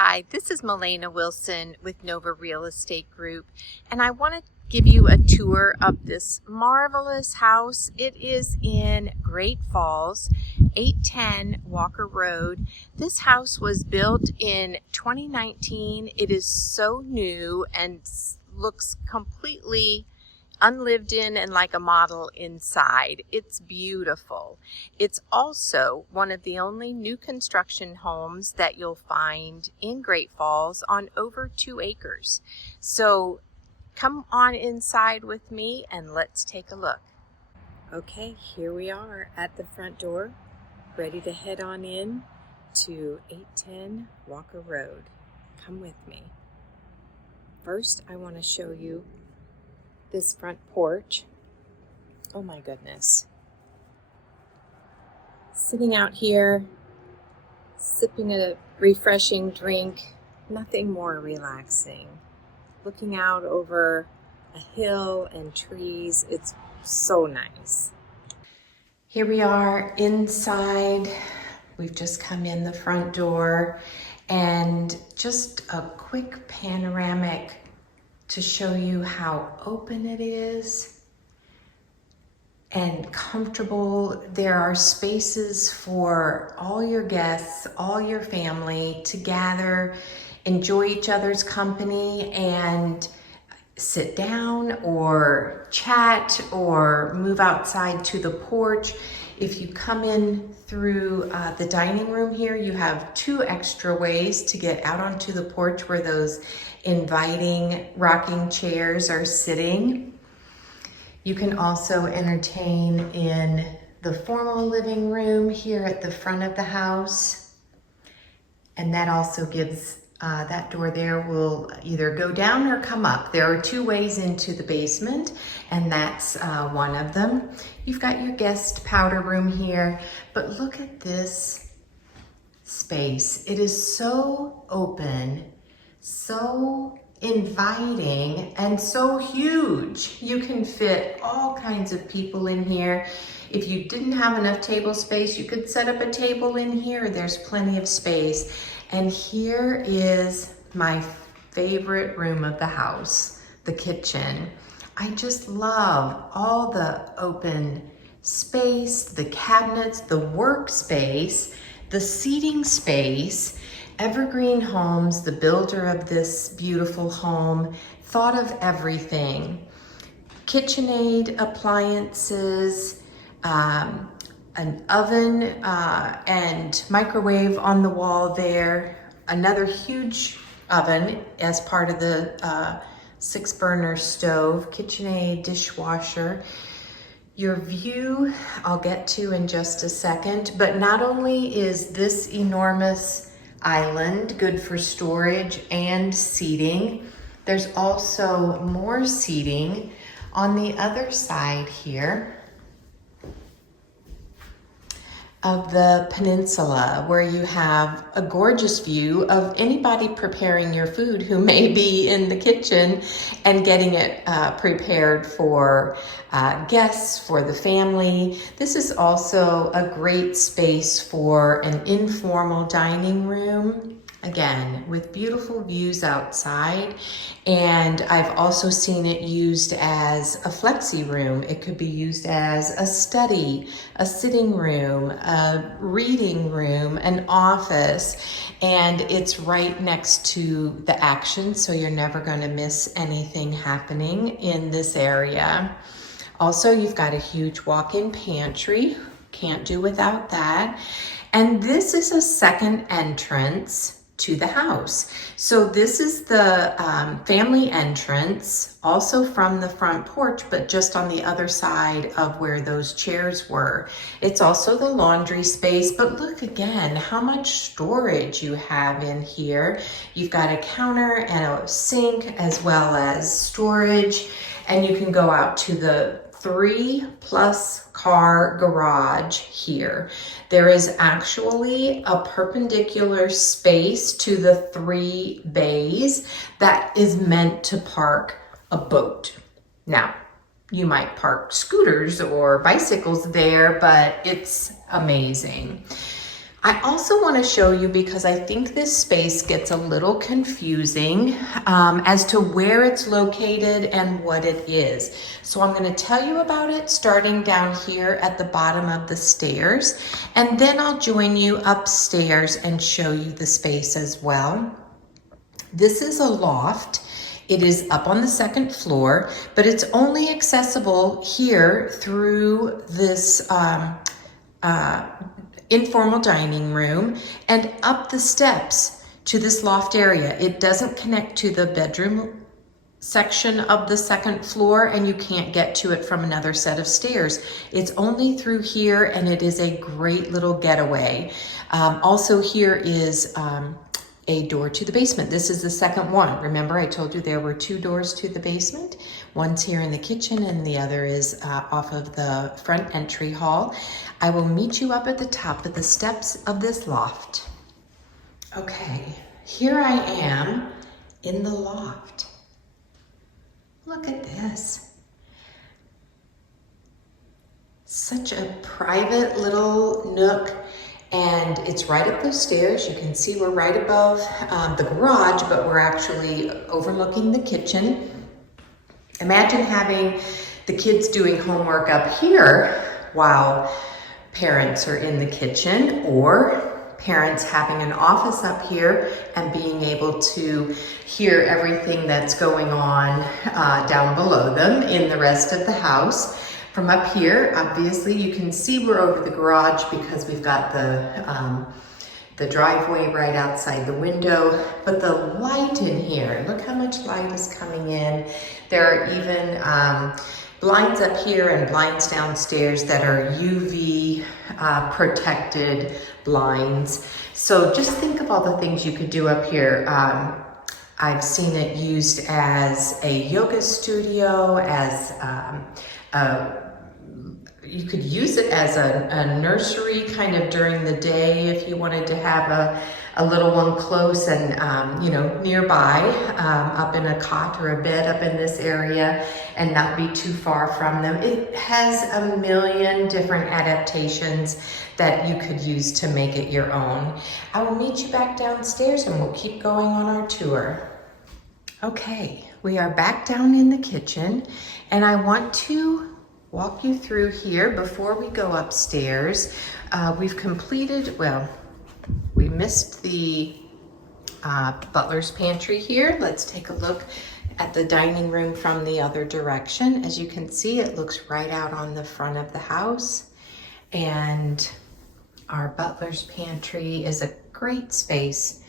Hi, this is Milena Wilson with Nova Real Estate Group, and I want to give you a tour of this marvelous house. It is in Great Falls, 810 Walker Road. This house was built in 2019. It is so new and looks completely unlived in and like a model inside. It's beautiful. It's also one of the only new construction homes that you'll find in Great Falls on over 2 acres. So come on inside with me and let's take a look. Okay, here we are at the front door, ready to head on in to 810 Walker Road. Come with me. First, I want to show you this front porch. Oh my goodness. Sitting out here, sipping a refreshing drink, nothing more relaxing. Looking out over a hill and trees, it's so nice. Here we are inside. We've just come in the front door, and just a quick panoramic to show you how open it is and comfortable. There are spaces for all your guests, all your family to gather, enjoy each other's company, and sit down or chat or move outside to the porch. If you come in through the dining room here, you have 2 extra ways to get out onto the porch where those inviting rocking chairs are sitting. You can also entertain in the formal living room here at the front of the house. And that also gives, that door there will either go down or come up. There are 2 ways into the basement, and that's one of them. You've got your guest powder room here, but look at this space. It is so open, so inviting, and so huge. You can fit all kinds of people in here. If you didn't have enough table space, you could set up a table in here. There's plenty of space. And here is my favorite room of the house, the kitchen. I just love all the open space, the cabinets, the workspace, the seating space. Evergreen Homes, the builder of this beautiful home, thought of everything. KitchenAid appliances, an oven and microwave on the wall there, another huge oven as part of the 6-burner stove, KitchenAid dishwasher. Your view I'll get to in just a second, but not only is this enormous island good for storage and seating, there's also more seating on the other side here of the peninsula, where you have a gorgeous view of anybody preparing your food who may be in the kitchen and getting it prepared for guests, for the family. This is also a great space for an informal dining room, again, with beautiful views outside. And I've also seen it used as a flexi room. It could be used as a study, a sitting room, a reading room, an office, and it's right next to the action, so you're never going to miss anything happening in this area. Also, you've got a huge walk-in pantry. Can't do without that. And this is a second entrance to the house. So this is the family entrance, also from the front porch, but just on the other side of where those chairs were. It's also the laundry space, but look again how much storage you have in here. You've got a counter and a sink as well as storage, and you can go out to the 3+ car garage here. There is actually a perpendicular space to the 3 bays that is meant to park a boat. Now, you might park scooters or bicycles there, but it's amazing. I also want to show you, because I think this space gets a little confusing as to where it's located and what it is. So I'm going to tell you about it starting down here at the bottom of the stairs, and then I'll join you upstairs and show you the space as well. This is a loft. It is up on the second floor, but it's only accessible here through this informal dining room and up the steps to this loft area. It doesn't connect to the bedroom section of the second floor, and you can't get to it from another set of stairs. It's only through here, and it is a great little getaway. Also, here is a door to the basement. This is the second one. Remember, I told you there were 2 doors to the basement. One's here in the kitchen, and the other is off of the front entry hall. I will meet you up at the top of the steps of this loft. Okay, here I am in the loft. Look at this. Such a private little nook, and it's right up those stairs. You can see we're right above the garage, but we're actually overlooking the kitchen. Imagine having the kids doing homework up here while parents are in the kitchen, or parents having an office up here and being able to hear everything that's going on down below them in the rest of the house. From up here, obviously you can see we're over the garage because we've got the driveway right outside the window, but the light in here, look how much light is coming in. There are even blinds up here and blinds downstairs that are UV protected blinds. So just think of all the things you could do up here. I've seen it used as a yoga studio, as you could use it as a nursery kind of during the day if you wanted to have a little one close and you know, nearby, up in a cot or a bed up in this area and not be too far from them. It has a million different adaptations that you could use to make it your own. I will meet you back downstairs and we'll keep going on our tour. Okay, we are back down in the kitchen, and I want to walk you through here before we go upstairs. We've completed, well, we missed the butler's pantry here. Let's take a look at the dining room from the other direction. As you can see, it looks right out on the front of the house, and our butler's pantry is a great space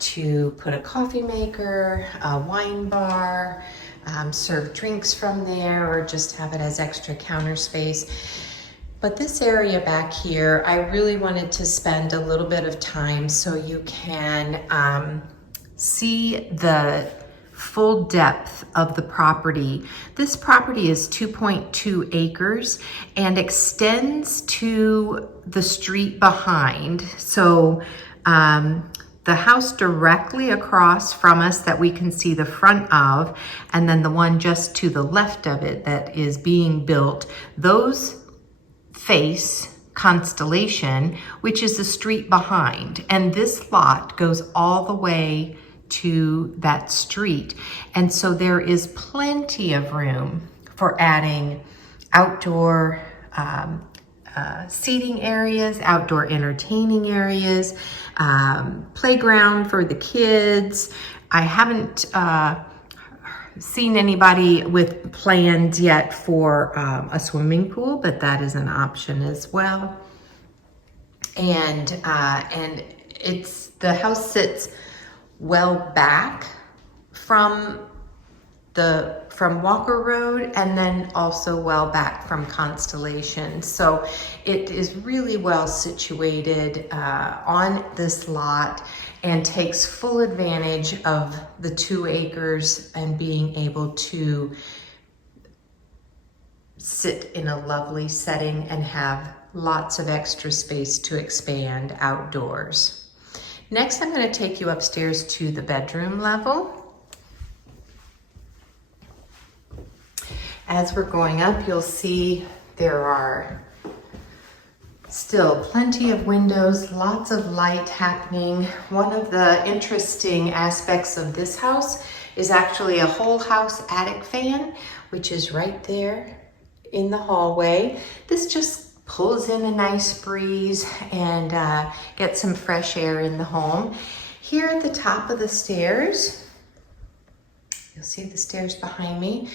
to put a coffee maker, a wine bar, serve drinks from there, or just have it as extra counter space. But this area back here, I really wanted to spend a little bit of time so you can see the full depth of the property. This property is 2.2 acres and extends to the street behind. So the house directly across from us that we can see the front of, and then the one just to the left of it that is being built, those face Constellation, which is the street behind. And this lot goes all the way to that street. And so there is plenty of room for adding outdoor seating areas, outdoor entertaining areas, playground for the kids. I haven't seen anybody with plans yet for a swimming pool, but that is an option as well. And the house sits well back from Walker Road, and then also well back from Constellation. So it is really well situated on this lot and takes full advantage of the 2 acres and being able to sit in a lovely setting and have lots of extra space to expand outdoors. Next, I'm going to take you upstairs to the bedroom level. As we're going up, you'll see there are Still plenty of windows, lots of light happening. One of the interesting aspects of this house is actually a whole house attic fan, which is right there in the hallway. This just pulls in a nice breeze and gets some fresh air in the home. Here at the top of the stairs, you'll see the stairs behind me,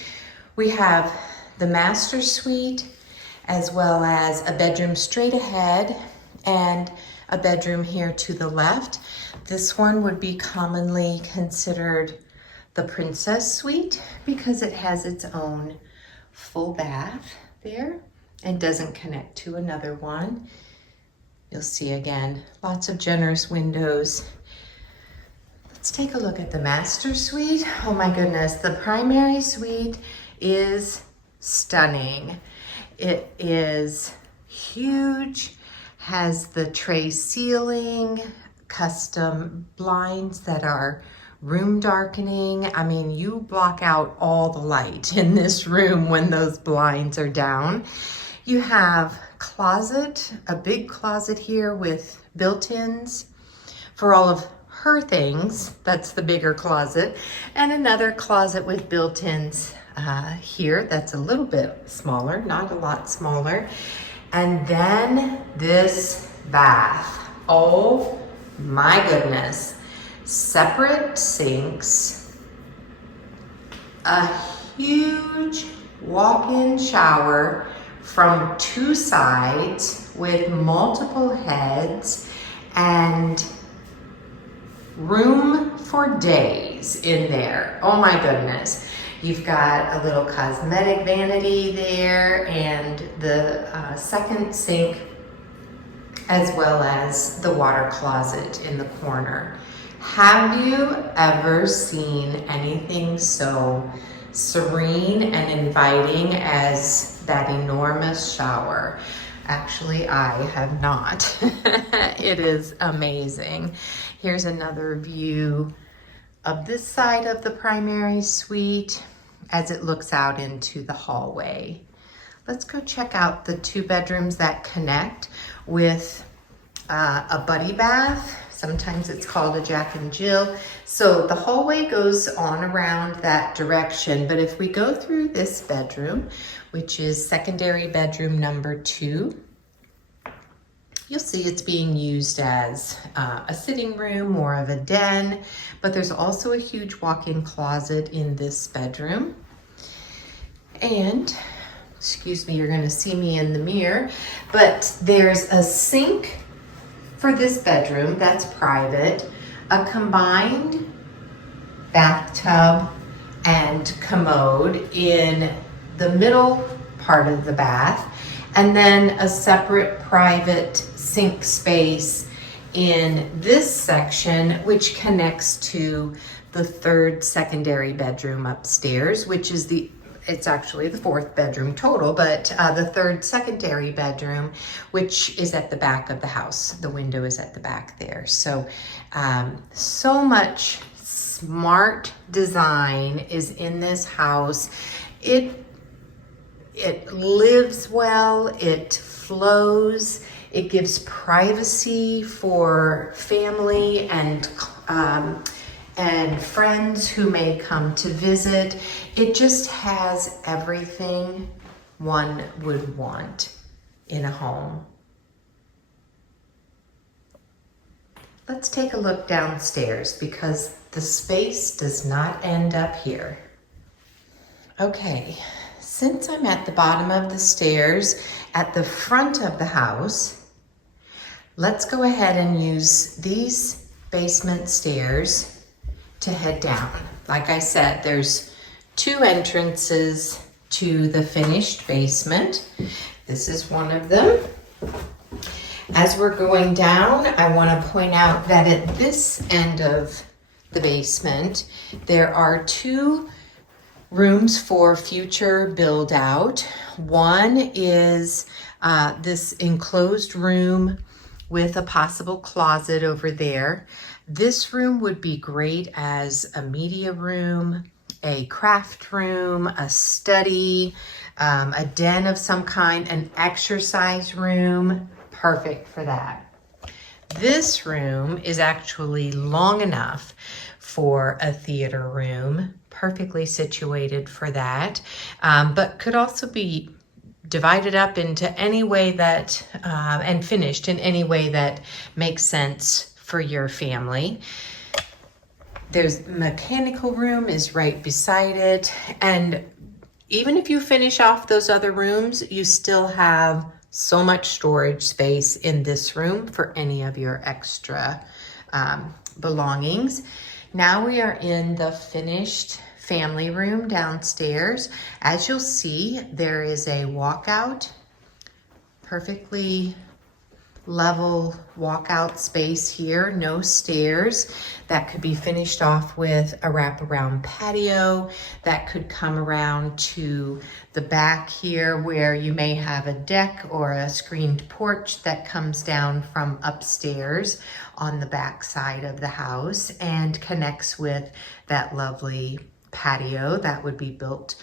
we have the master suite, as well as a bedroom straight ahead and a bedroom here to the left. This one would be commonly considered the princess suite because it has its own full bath there and doesn't connect to another one. You'll see again, lots of generous windows. Let's take a look at the master suite. Oh my goodness, the primary suite is stunning. It is huge, has the tray ceiling, custom blinds that are room darkening. I mean, you block out all the light in this room when those blinds are down. You have closet, a big closet here with built-ins for all of her things. That's the bigger closet. And another closet with built-ins here that's a little bit smaller, not a lot smaller. And then this bath. Oh my goodness. Separate sinks, a huge walk-in shower from two sides with multiple heads, and room for days in there. Oh my goodness. You've got a little cosmetic vanity there and the second sink, as well as the water closet in the corner. Have you ever seen anything so serene and inviting as that enormous shower? Actually, I have not. It is amazing. Here's another view of this side of the primary suite as it looks out into the hallway. Let's go check out the two bedrooms that connect with a buddy bath. Sometimes it's called a Jack and Jill. So the hallway goes on around that direction, but if we go through this bedroom, which is secondary bedroom number 2, you'll see it's being used as a sitting room, more of a den, but there's also a huge walk-in closet in this bedroom. And, excuse me, you're gonna see me in the mirror, but there's a sink for this bedroom that's private, a combined bathtub and commode in the middle part of the bath, and then a separate private sink space in this section, which connects to the third secondary bedroom upstairs, which is it's actually the 4th bedroom total, but the 3rd secondary bedroom, which is at the back of the house. The window is at the back there. So, so much smart design is in this house. It lives well, it flows, it gives privacy for family and friends who may come to visit. It just has everything one would want in a home. Let's take a look downstairs because the space does not end up here. Okay, since I'm at the bottom of the stairs at the front of the house, let's go ahead and use these basement stairs to head down. Like I said, there's 2 entrances to the finished basement. This is one of them. As we're going down, I want to point out that at this end of the basement, there are 2 rooms for future build out. One is this enclosed room with a possible closet over there. This room would be great as a media room, a craft room, a study, a den of some kind, an exercise room. perfect for that. This room is actually long enough for a theater room, perfectly situated for that, but could also be divided up into any way that, and finished in any way that makes sense for your family. There's mechanical room is right beside it. And even if you finish off those other rooms, you still have so much storage space in this room for any of your extra belongings. Now we are in the finished family room downstairs. As you'll see, there is a walkout, perfectly level walkout space here, no stairs. That could be finished off with a wraparound patio. That could come around to the back here where you may have a deck or a screened porch that comes down from upstairs on the back side of the house and connects with that lovely patio that would be built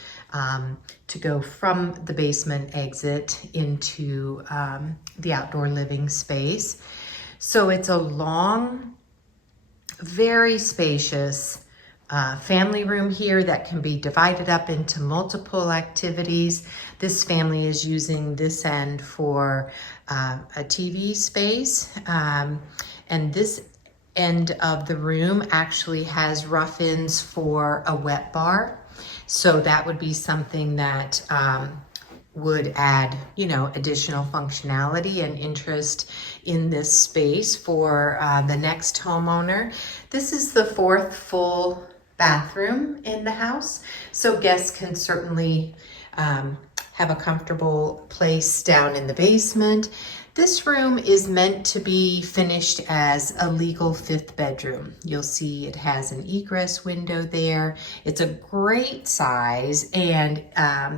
to go from the basement exit into the outdoor living space. So it's a long, very spacious family room here that can be divided up into multiple activities. This family is using this end for a TV space, and this end of the room actually has rough-ins for a wet bar. So that would be something that would add, you know, additional functionality and interest in this space for the next homeowner. This is the fourth full bathroom in the house, so guests can certainly have a comfortable place down in the basement. This room is meant to be finished as a legal fifth bedroom. You'll see it has an egress window there. It's a great size and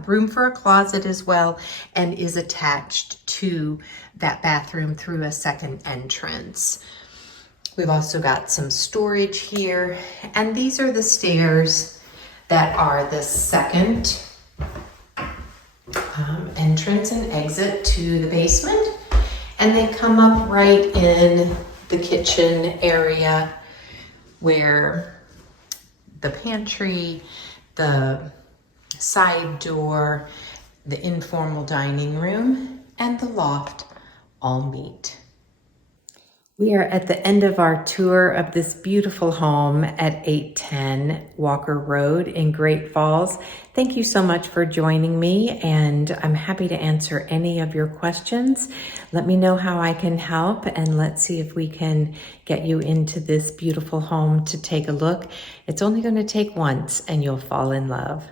room for a closet as well, and is attached to that bathroom through a second entrance. We've also got some storage here, and these are the stairs that are the second entrance and exit to the basement. And they come up right in the kitchen area where the pantry, the side door, the informal dining room, and the loft all meet. We are at the end of our tour of this beautiful home at 810 Walker Road in Great Falls. Thank you so much for joining me, and I'm happy to answer any of your questions. Let me know how I can help, and let's see if we can get you into this beautiful home to take a look. It's only going to take once, and you'll fall in love.